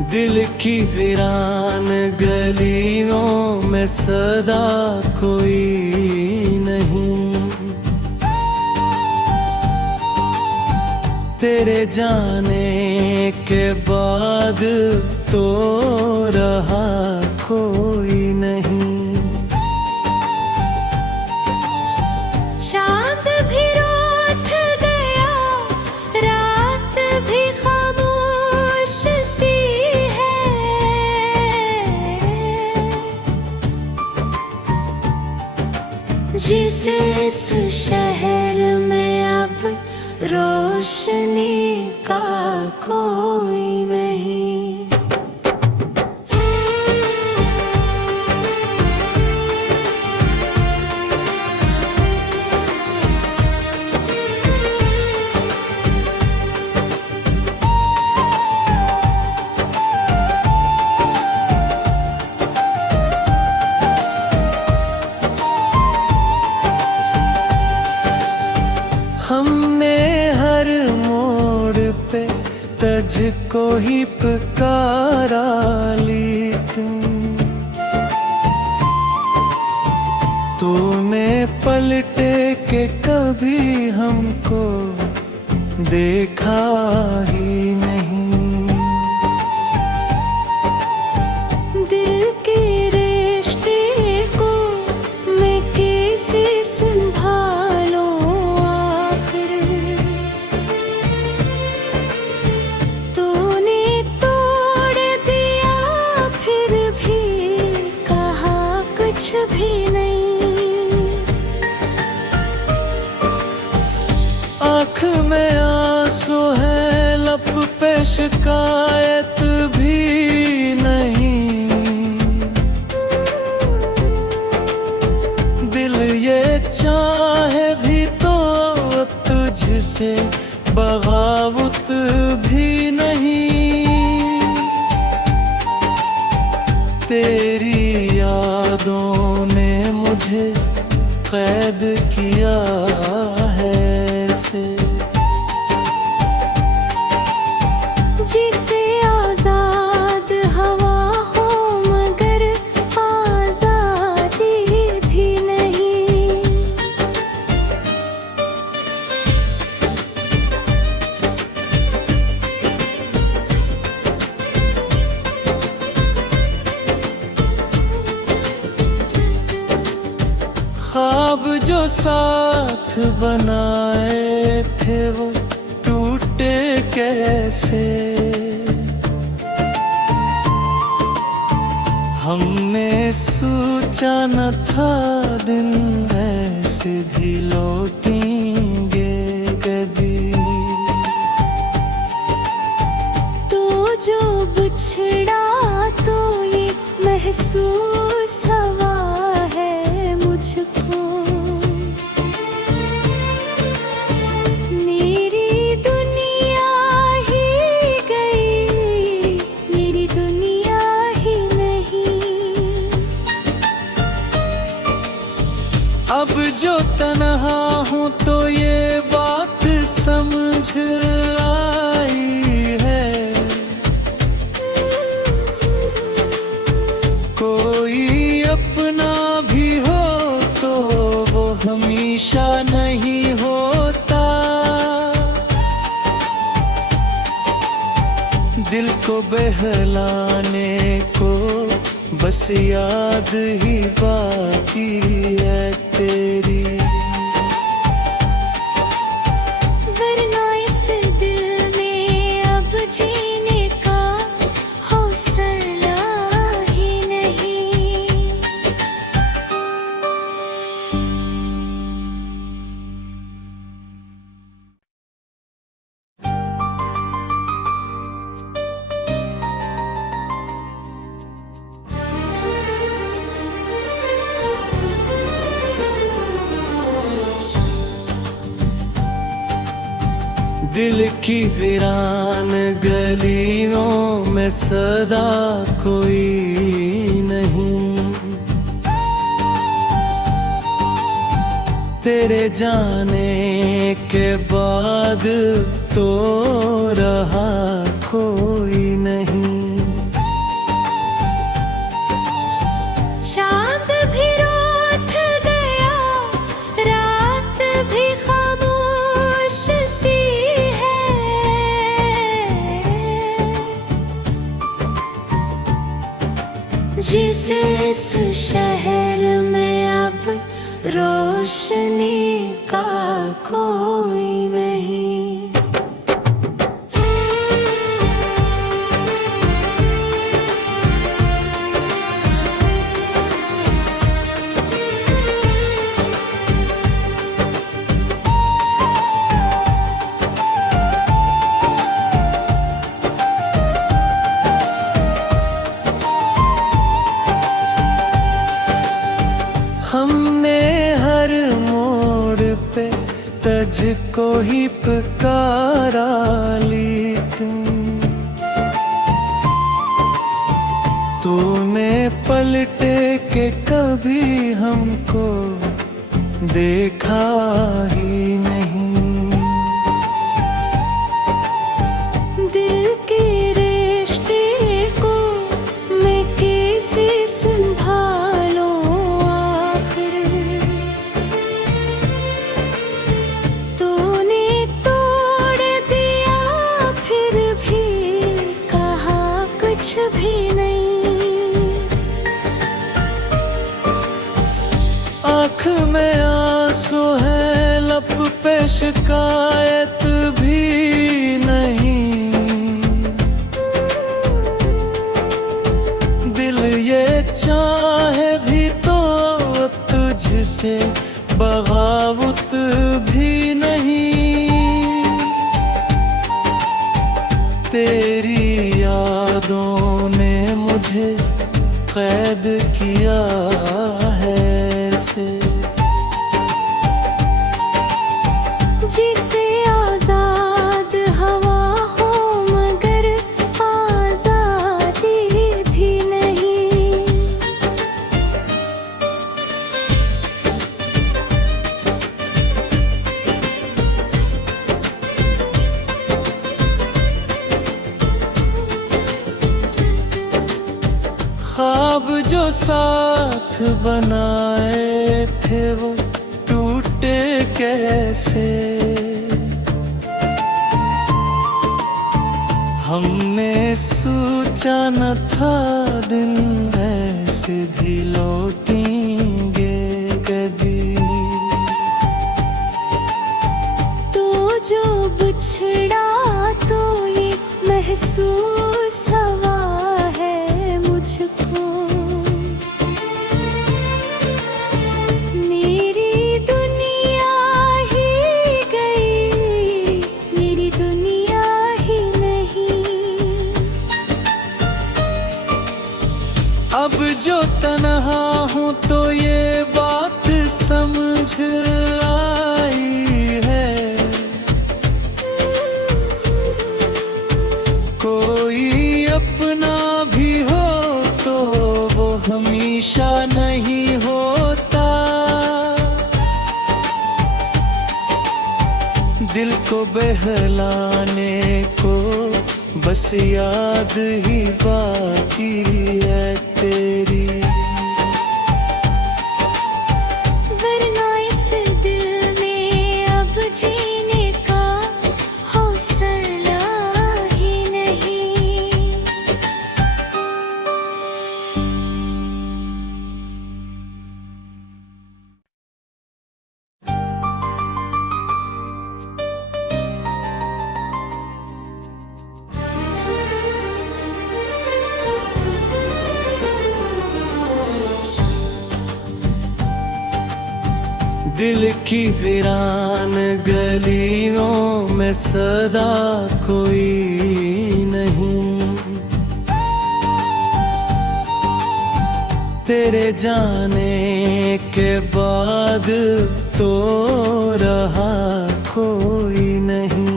दिल की वीरान गलियों में सदा कोई नहीं। तेरे जाने के बाद तो रहा कोई नहीं। चांद भी रूठ गया, रात भी खामोश सी है। जिस इस शहर में अब रोशनी का कोई नहीं। हमने हर मोड़ पे तुझको ही पुकारा, लेकिन तूने पलटे के कभी हमको देखा ही नहीं। दिल के रिश्ते को मैं कैसे संभालूं आखिर। तूने तोड़ दिया फिर भी कहा कुछ भी नहीं। आँख में आंसू है, लब पे शिकायत भी नहीं। दिल ये चाहे भी तो तुझसे बगावत भी नहीं। तेरी यादों ने मुझे कैद किया है ऐसे। जिसे आजाद हवा हो मगर आजादी भी नहीं। ख्वाब जो साथ बनाए थे वो टूटे कैसे। हमने सोचा न था दिन ऐसे भी लौटेंगे कभी। तो जो बिछड़ा तो ये महसूस हुआ है मुझको। मेरी दुनिया ही गई, मेरी दुनिया ही नहीं। अब जो तन्हा हूँ तो ये बात समझ आई है। कोई अपना भी हो तो वो हमेशा नहीं होता। दिल को बहलाने को बस याद ही बाकी है तेरी। वरना इस दिल में अब जीने का हौसला ही नहीं। दिल की वीरान गलियों में सदा कोई नहीं। तेरे जाने के बाद तो रहा कोई नहीं। जिस इस शहर में अब रोशनी का कोई नहीं। हमने हर मोड़ पे तुझको ही पुकारा, लेकिन तूने पलटे के कभी हमको देखा ही नहीं। दिल के रिश्ते को मैं कैसे संभालूं आखिर, तूने तोड़ दिया फिर भी कहा कुछ भी नहीं। आँख में आंसू है, लब पे शिकायत भी नहीं। दिल ये चाहे भी तो तुझसे बगावत भी नहीं। तेरी यादों ने मुझे कैद किया है ऐसे, जिसे आजाद हवा हो मगर आजादी भी नहीं। ख्वाब जो साथ बनाए थे वो टूटे कैसे। हमने सोचा न था दिन ऐसे भी लौटेंगे कभी। तो जो बिछड़ा तो ये महसूस हुआ है मुझको, मेरी दुनिया ही गई, मेरी दुनिया ही नहीं। अब जो तन्हा हूँ तो ये बात समझ आई है, कोई अपना भी हो तो वो हमेशा नहीं होता। दिल को बहलाने को बस याद ही बाकी है तेरी। वरना इस दिल में अब जीने का हौसला ही नहीं। दिल की वीरान गलियों में सदा कोई नहीं। तेरे जाने के बाद तो रहा कोई नहीं।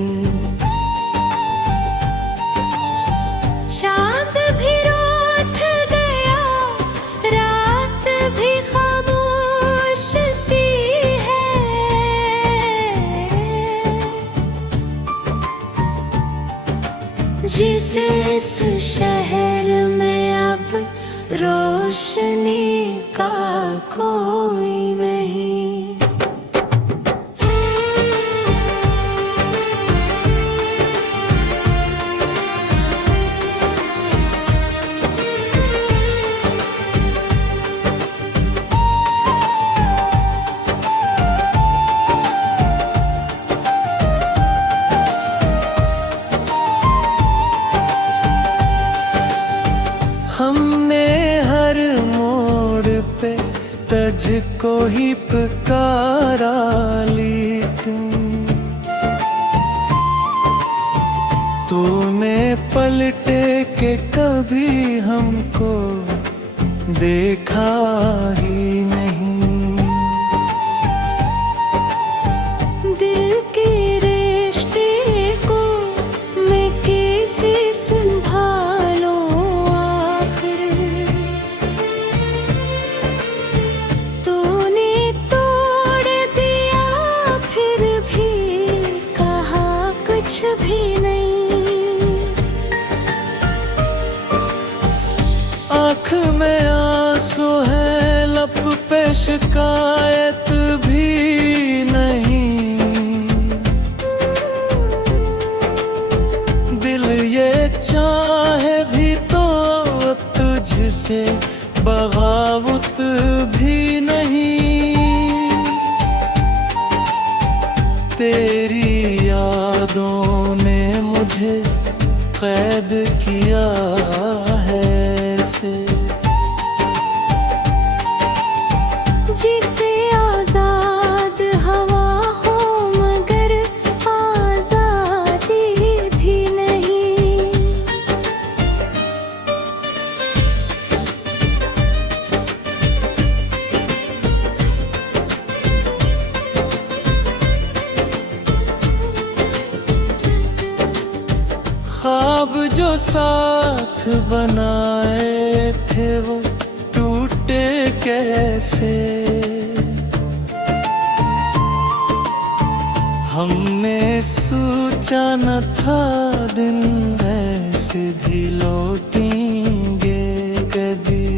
चांद भी रूठ गया, रात भी खामोश सी है, जिस इस शहर में अब रोशनी का कोई नहीं। तुझको ही पुकारा लेकिन तूने पलटे के कभी हमको देखा ही नहीं। दिल के रिश्ते को मैं कैसे संभालूं आखिर, तूने तोड़ दिया फिर भी कहा कुछ भी नहीं। आँख में आंसू है लब पे शिकायत भी नहीं। दिल ये चाहे भी तो तुझसे बगावत भी नहीं। तेरी यादों ने मुझे कैद किया है से, जिसे आजाद हवा हो मगर आजादी भी नहीं। ख्वाब जो साथ बनाए थे वो टूटे कैसे। हमने सोचा न था दिन ऐसे भी लौटेंगे कभी।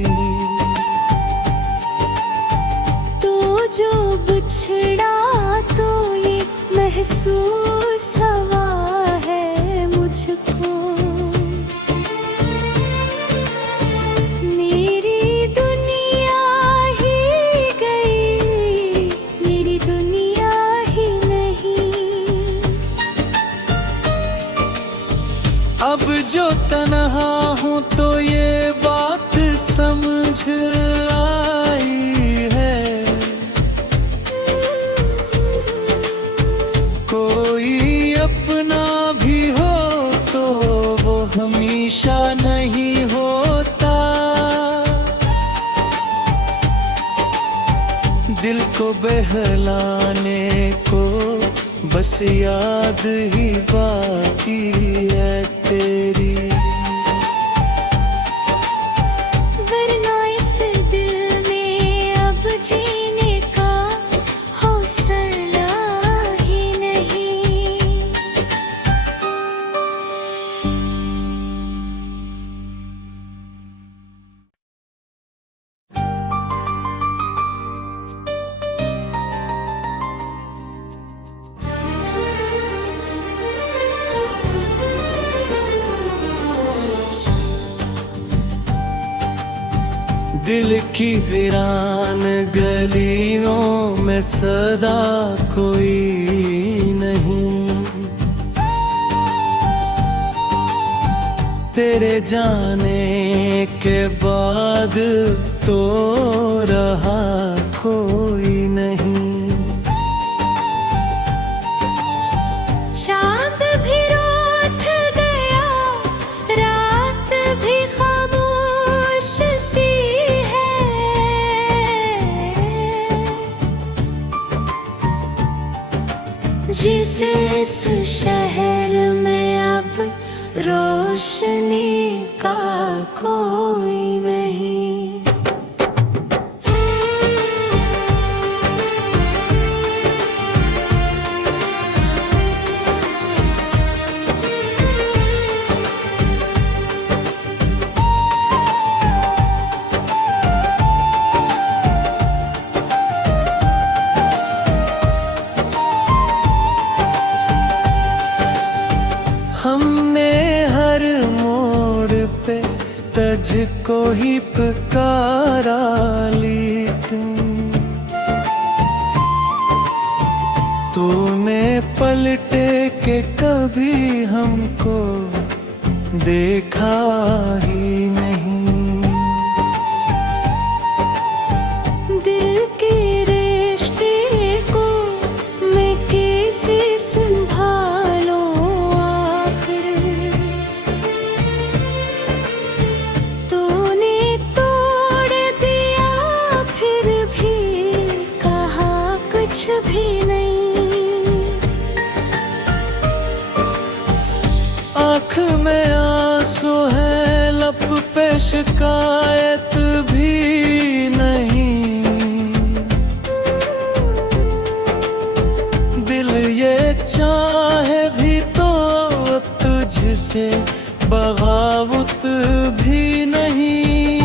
तो जो बिछड़ा तो ये महसूस हुआ है मुझको। मेरी दुनिया ही गई, मेरी दुनिया ही नहीं। अब जो तन्हा हूँ तो ये बात समझ आई है। कोई अपना भी हो तो वो हमेशा नहीं होता। दिल को बहलाने को बस याद ही बाकी है तेरी। वरना इस दिल में अब जीने का हौसला ही नहीं। दिल की वीरान गलियों में सदा कोई नहीं। तेरे जाने के बाद तो रहा कोई नहीं। चांद भी रूठ गया, रात भी खामोश सी है। जिस इस शहर में अब रोशनी का कोई नहीं। हमने हर मोड़ पे तुझको ही पुकारा लेकिन तूने पलटे के कभी हमको देखा ही नहीं। दिल लब पे शिकायत भी नहीं। दिल ये चाहे भी तो तुझसे बगावत भी नहीं।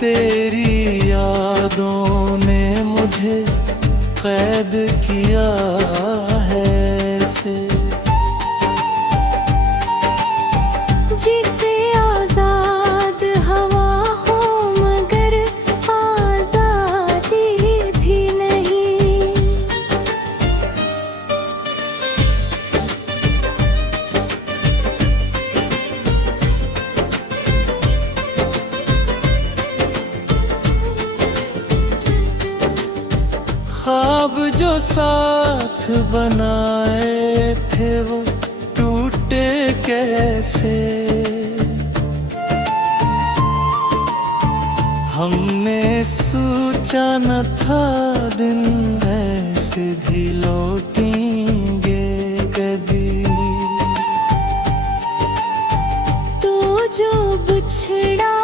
तेरी यादों ने मुझे कैद किया है ऐसे, जिसे आजाद हवा हो मगर आजादी भी नहीं। ख्वाब जो साथ बनाए थे वो टूटे कैसे। हमने सोचा न था दिन ऐसे भी लौटेंगे कभी। तो जो बिछड़ा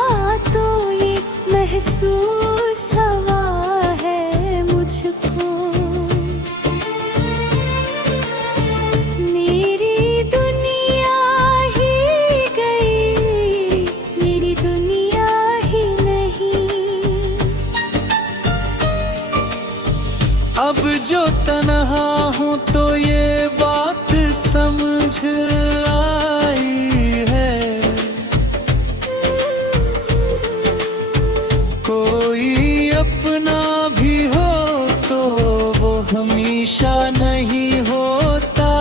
तो ये महसूस हुआ है मुझको। मेरी दुनिया ही गई, मेरी दुनिया ही नहीं। अब जो तन्हा हूँ तो ये बात समझ आई है। कोई अपना भी हो तो वो हमेशा नहीं होता।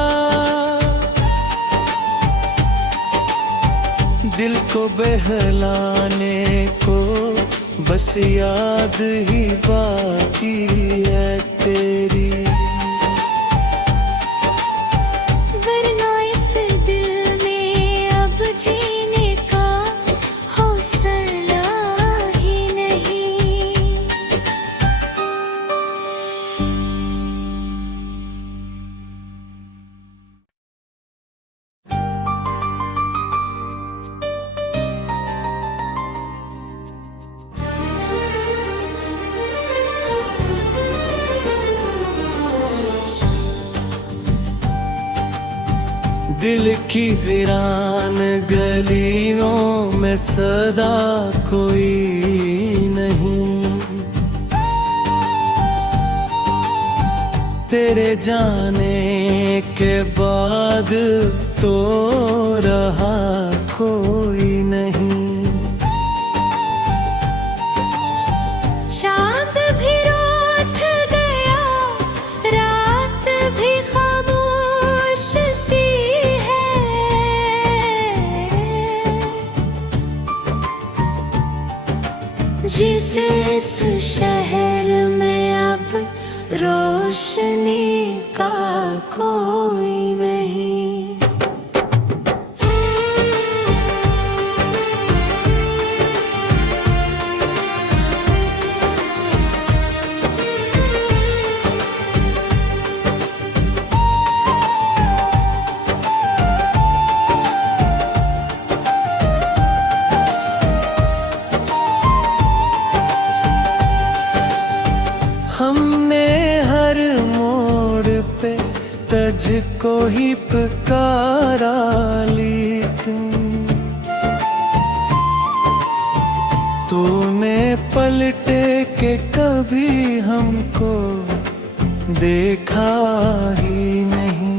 दिल को बहलाने को बस याद ही बाकी है तेरी। वरना इस दिल में अब जीने का हौसला ही नहीं। दिल की वीरान गलियों में सदा कोई नहीं। तेरे जाने के बाद तो रहा कोई नहीं। चांद भी रूठ गया, रात भी खामोश सी जिसे इस शहर में अब रोशनी का कोई नहीं। हमने हर मोड़ पे तुझको ही पुकारा लेकिन तूने पलटे के कभी हमको देखा ही नहीं।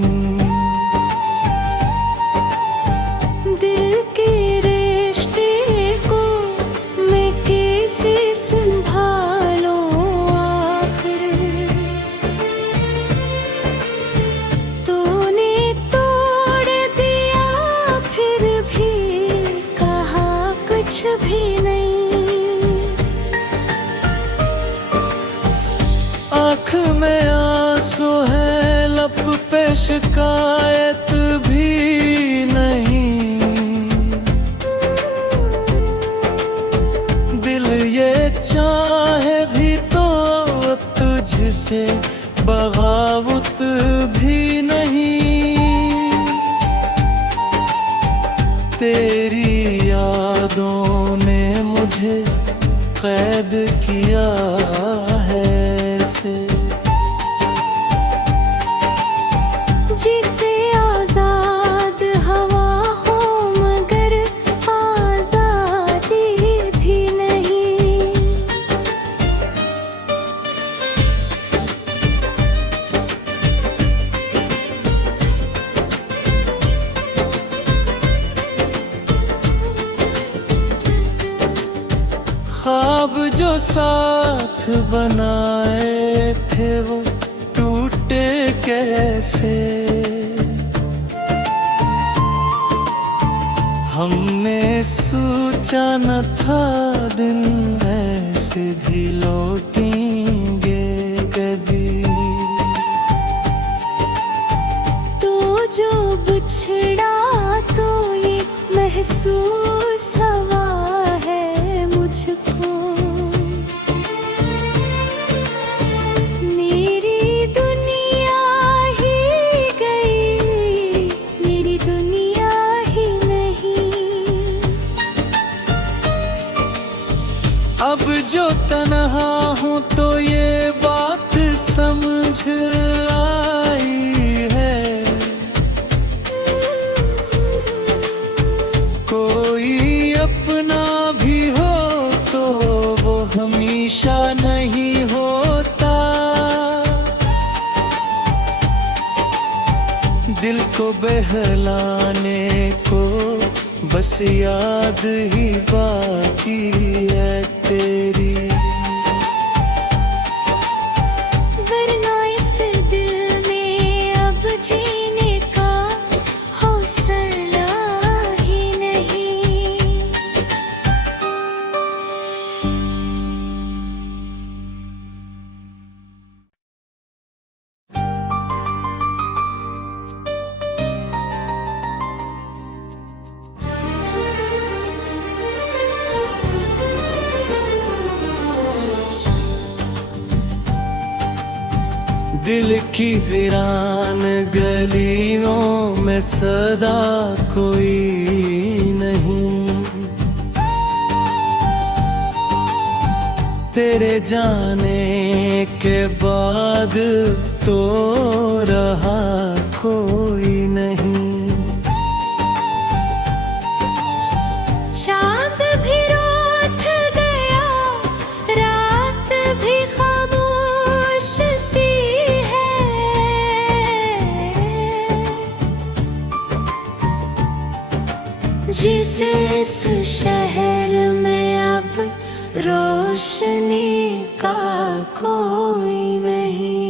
दिल के रिश्ते को मैं कैसे संभालूं आखिर। तूने तोड़ दिया फिर भी कहा कुछ भी नहीं। आँख में आंसू है लब पे शिकायत भी नहीं। दिल ये चाहे भी तो तुझसे बगावत भी नहीं। तेरी यादों ने मुझे कैद किया है ऐसे, जिसे आजाद हवा हो मगर आजादी भी नहीं। ख्वाब जो साथ बनाए थे वो टूटे कैसे, हमने सोचा न था दिन ऐसे भी लौटेंगे कभी। तो जो बिछड़ा तो ये महसूस हुआ है मुझको, मेरी दुनिया ही गई, मेरी दुनिया ही नहीं। अब जो तन्हा हूँ तो ये बात समझ आई है, कोई अपना भी हो तो वो हमेशा नहीं होता। दिल को बहलाने को बस याद ही बाकी है तेरी, वरना इस दिल में अब जीने का हौसला ही नहीं। दिल की वीरान गलियों में सदा कोई नहीं, तेरे जाने के बाद तो रहा कोई नहीं। चांद भी रूठ गया, रात भी खामोश सी है, जिसे इस शहर में अब रोशनी का कोई नहीं।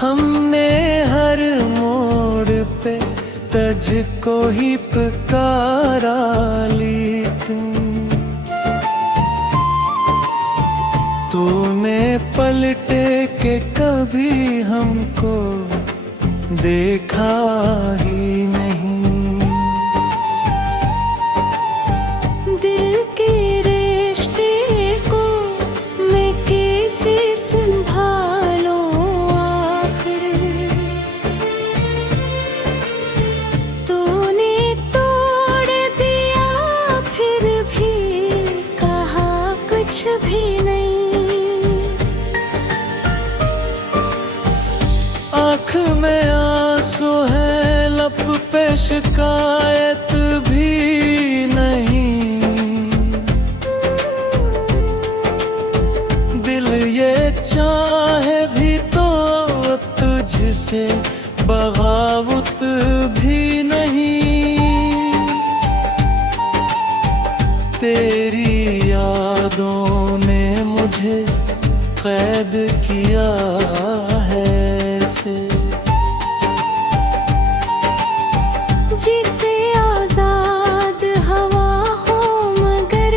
हमने हर मोड़ पे तुझको ही पुकारा, लेकिन तूने पलटे के कभी हमको देखा ही नहीं। दिल के रिश्ते को मैं कैसे संभालूं आखिर, तूने तोड़ दिया फिर भी कहा कुछ भी नहीं। आँख में आंसू है, लब पे शिकायत भी नहीं। दिल ये चाहे भी तो तुझसे बगावत भी नहीं। तेरी यादों ने मुझे कैद किया है ऐसे, जिसे आजाद हवा हो मगर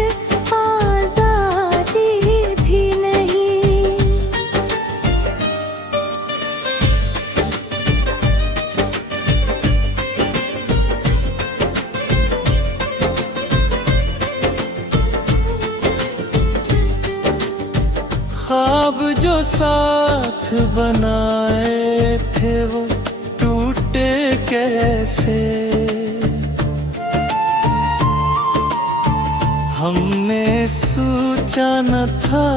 आजादी भी नहीं। ख्वाब जो साथ बनाए थे वो टूटे कैसे। हमने सोचा न था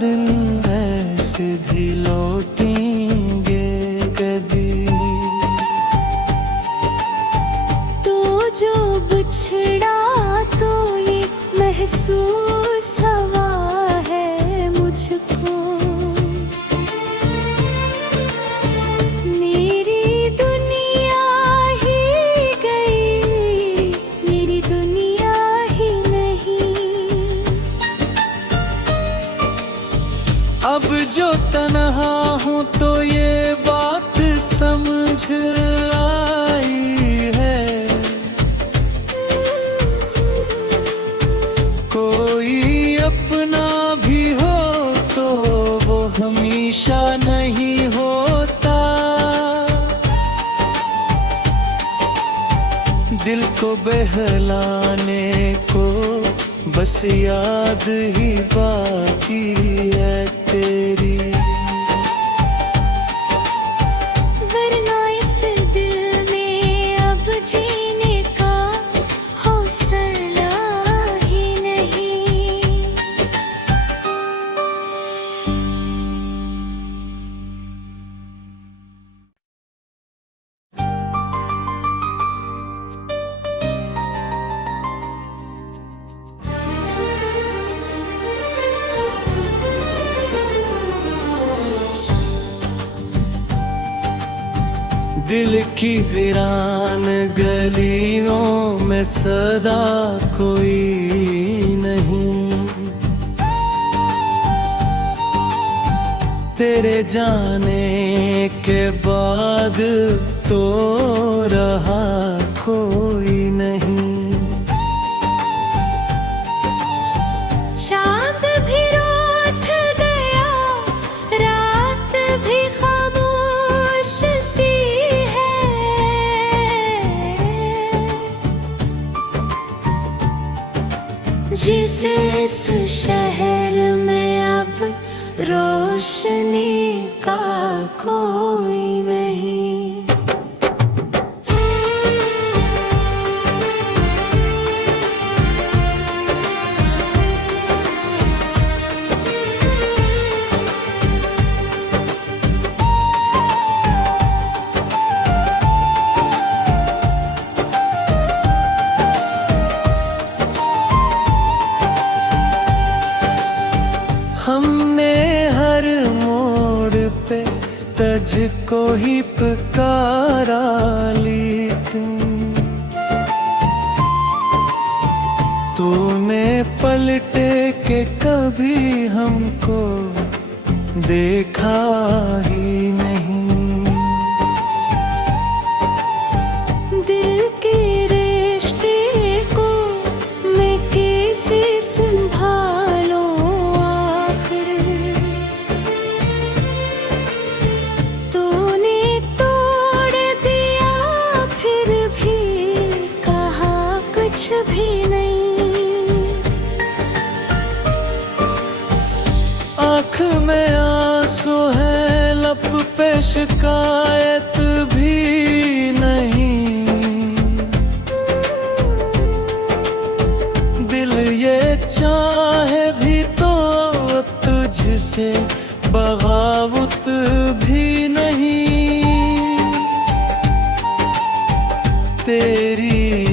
दिन ऐसे भी लौटेंगे कभी। तो जो बिछड़ा तो ये महसूस हुआ है मुझको। मेरी दुनिया ही गई, मेरी दुनिया ही नहीं। अब जो तन्हा हूँ तो ये बात समझ आई है, कोई अपना भी हो तो वो हमेशा नहीं होता। दिल को बहलाने को बस याद ही बाकी है तेरी। वरना इस दिल में अब जीने का हौसला ही नहीं। दिल की वीरान गलियों में सदा कोई नहीं। तेरे जाने के बाद तो रहा कोई नहीं। चांद भी रूठ गया, रात भी खामोश सी है। जिस इस शहर में अब रोशनी का कोई नहीं। हमने हर मोड़ पे तुझको ही पुकारा, लेकिन तूने पलटे के कभी हमको देखा ही नहीं। दिल के रिश्ते को मैं कैसे संभालूं आखिर। तूने तोड़ दिया फिर भी कहा कुछ भी नहीं। आँख में आंसू है, लब पे शिकायत भी नहीं। दिल ये चाहे भी तो तुझसे बगावत भी नहीं। तेरी